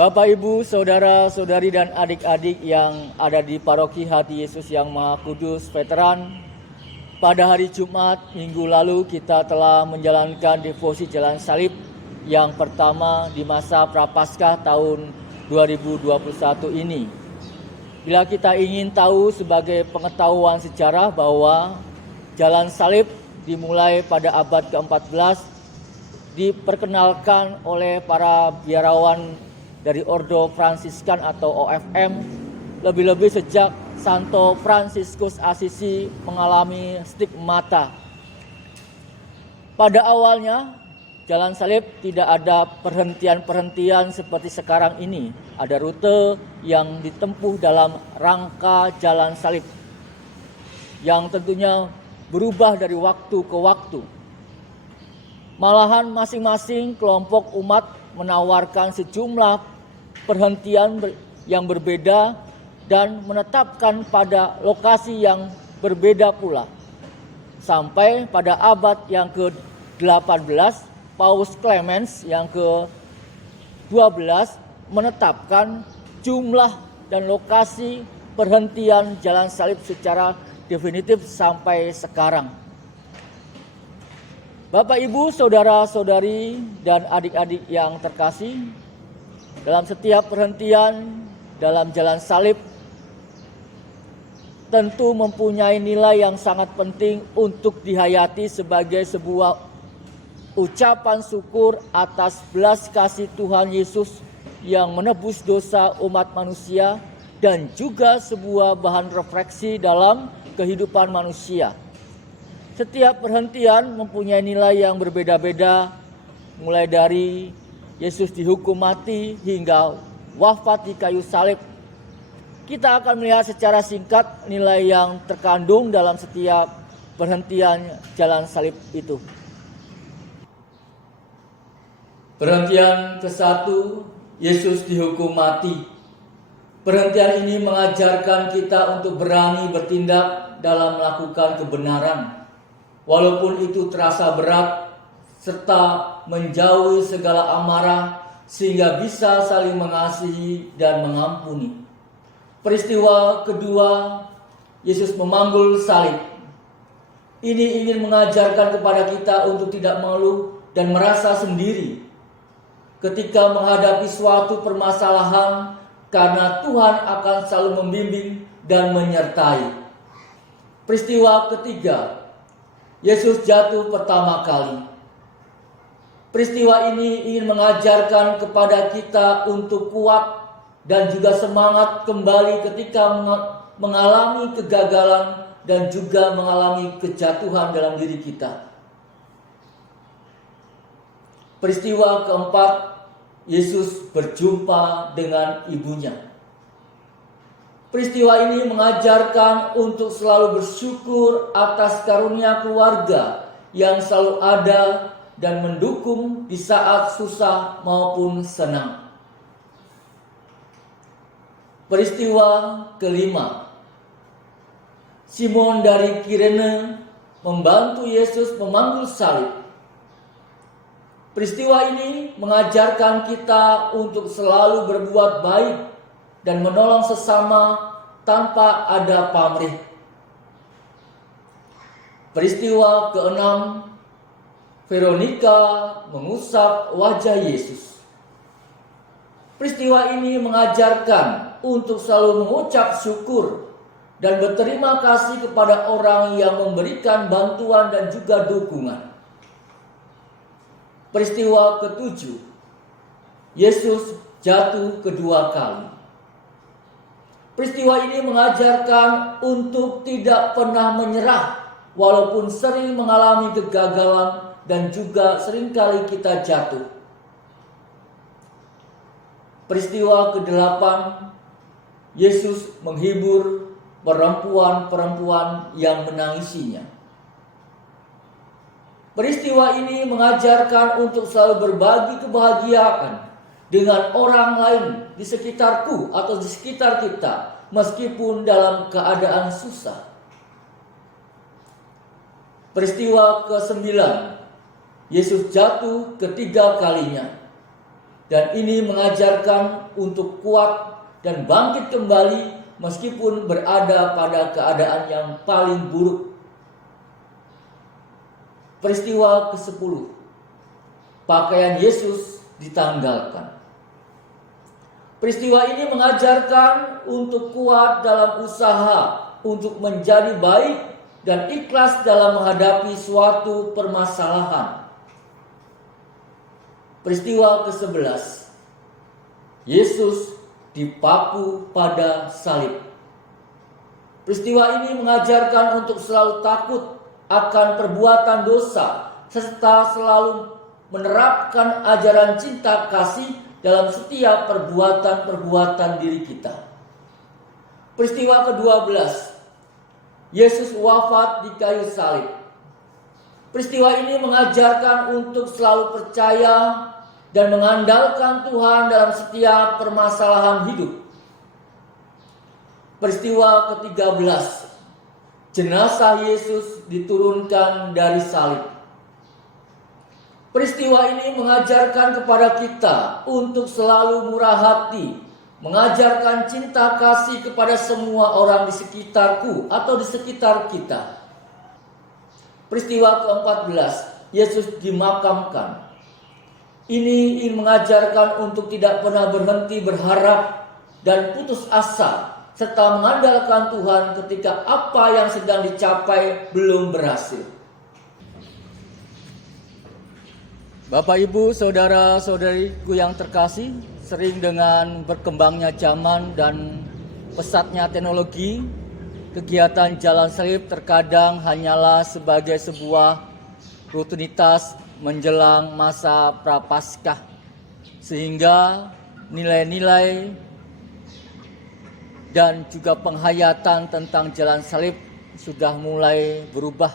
Bapak, Ibu, Saudara-saudari dan adik-adik yang ada di Paroki Hati Yesus yang Maha Kudus Veteran, pada hari Jumat minggu lalu kita telah menjalankan devosi Jalan Salib yang pertama di masa Prapaskah tahun 2021 ini. Bila kita ingin tahu sebagai pengetahuan sejarah bahwa Jalan Salib dimulai pada abad ke-14, diperkenalkan oleh para biarawan dari Ordo Fransiskan atau OFM, lebih-lebih sejak Santo Fransiskus Assisi mengalami stigmata. Pada awalnya, Jalan Salib tidak ada perhentian-perhentian seperti sekarang ini. Ada rute yang ditempuh dalam rangka Jalan Salib, yang tentunya berubah dari waktu ke waktu. Malahan masing-masing kelompok umat menawarkan sejumlah perhentian yang berbeda dan menetapkan pada lokasi yang berbeda pula. Sampai pada abad yang ke-18, Paus Clemens yang ke-12 menetapkan jumlah dan lokasi perhentian Jalan Salib secara definitif sampai sekarang. Bapak, Ibu, Saudara-saudari, dan adik-adik yang terkasih, dalam setiap perhentian dalam Jalan Salib tentu mempunyai nilai yang sangat penting untuk dihayati sebagai sebuah ucapan syukur atas belas kasih Tuhan Yesus yang menebus dosa umat manusia dan juga sebuah bahan refleksi dalam kehidupan manusia. Setiap perhentian mempunyai nilai yang berbeda-beda, mulai dari Yesus dihukum mati hingga wafat di kayu salib. Kita akan melihat secara singkat nilai yang terkandung dalam setiap perhentian Jalan Salib itu. Perhentian ke-1, Yesus dihukum mati. Perhentian ini mengajarkan kita untuk berani bertindak dalam melakukan kebenaran, walaupun itu terasa berat, serta menjauhi segala amarah sehingga bisa saling mengasihi dan mengampuni. Peristiwa kedua, Yesus memanggul salib. Ini ingin mengajarkan kepada kita untuk tidak malu dan merasa sendiri ketika menghadapi suatu permasalahan, karena Tuhan akan selalu membimbing dan menyertai. Peristiwa ketiga, Yesus jatuh pertama kali. Peristiwa ini ingin mengajarkan kepada kita untuk kuat dan juga semangat kembali ketika mengalami kegagalan dan juga mengalami kejatuhan dalam diri kita. Peristiwa keempat, Yesus berjumpa dengan ibunya. Peristiwa ini mengajarkan untuk selalu bersyukur atas karunia keluarga yang selalu ada dan mendukung di saat susah maupun senang. Peristiwa kelima, Simon dari Kirene membantu Yesus memanggul salib. Peristiwa ini mengajarkan kita untuk selalu berbuat baik dan menolong sesama tanpa ada pamrih. Peristiwa keenam, Veronika mengusap wajah Yesus. Peristiwa ini mengajarkan untuk selalu mengucap syukur dan berterima kasih kepada orang yang memberikan bantuan dan juga dukungan. Peristiwa ketujuh, Yesus jatuh kedua kali. Peristiwa ini mengajarkan untuk tidak pernah menyerah walaupun sering mengalami kegagalan dan juga seringkali kita jatuh. Peristiwa ke-8, Yesus menghibur perempuan-perempuan yang menangisinya. Peristiwa ini mengajarkan untuk selalu berbagi kebahagiaan dengan orang lain di sekitarku atau di sekitar kita, meskipun dalam keadaan susah. Peristiwa ke-9, Yesus jatuh ketiga kalinya. Dan ini mengajarkan untuk kuat dan bangkit kembali meskipun berada pada keadaan yang paling buruk. Peristiwa ke-10. Pakaian Yesus ditanggalkan. Peristiwa ini mengajarkan untuk kuat dalam usaha untuk menjadi baik dan ikhlas dalam menghadapi suatu permasalahan. Peristiwa ke-11. Yesus dipaku pada salib. Peristiwa ini mengajarkan untuk selalu takut akan perbuatan dosa serta selalu menerapkan ajaran cinta kasih dalam setiap perbuatan-perbuatan diri kita. Peristiwa ke-12. Yesus wafat di kayu salib. Peristiwa ini mengajarkan untuk selalu percaya dan mengandalkan Tuhan dalam setiap permasalahan hidup. Peristiwa ke-13. Jenazah Yesus diturunkan dari salib. Peristiwa ini mengajarkan kepada kita untuk selalu murah hati, mengajarkan cinta kasih kepada semua orang di sekitarku atau di sekitar kita. Peristiwa ke-14. Yesus dimakamkan. Ini mengajarkan untuk tidak pernah berhenti berharap dan putus asa, serta mengandalkan Tuhan ketika apa yang sedang dicapai belum berhasil. Bapak, Ibu, saudara-saudariku yang terkasih, sering dengan berkembangnya zaman dan pesatnya teknologi, kegiatan jalan salib terkadang hanyalah sebagai sebuah rutinitas menjelang masa Prapaskah, sehingga nilai-nilai dan juga penghayatan tentang jalan salib sudah mulai berubah.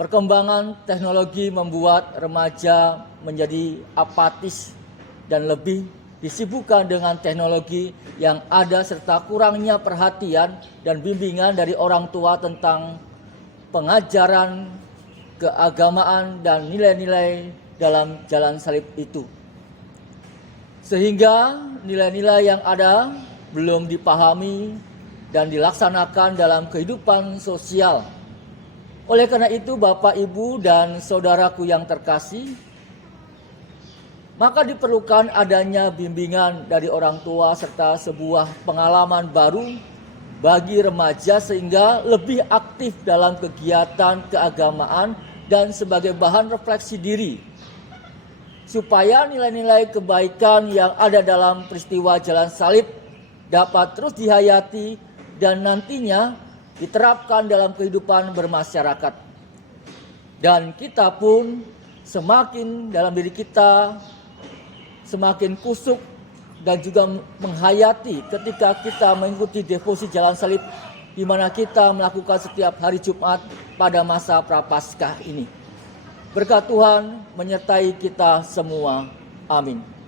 Perkembangan teknologi membuat remaja menjadi apatis dan lebih disibukkan dengan teknologi yang ada serta kurangnya perhatian dan bimbingan dari orang tua tentang pengajaran keagamaan dan nilai-nilai dalam jalan salib itu. Sehingga nilai-nilai yang ada belum dipahami dan dilaksanakan dalam kehidupan sosial. Oleh karena itu, Bapak, Ibu, dan saudaraku yang terkasih, maka diperlukan adanya bimbingan dari orang tua serta sebuah pengalaman baru bagi remaja sehingga lebih aktif dalam kegiatan keagamaan dan sebagai bahan refleksi diri, supaya nilai-nilai kebaikan yang ada dalam peristiwa jalan salib dapat terus dihayati dan nantinya diterapkan dalam kehidupan bermasyarakat. Dan kita pun semakin dalam diri kita semakin kusuk dan juga menghayati ketika kita mengikuti devosi jalan salib di mana kita melakukan setiap hari Jumat pada masa Prapaskah ini. Berkat Tuhan menyertai kita semua. Amin.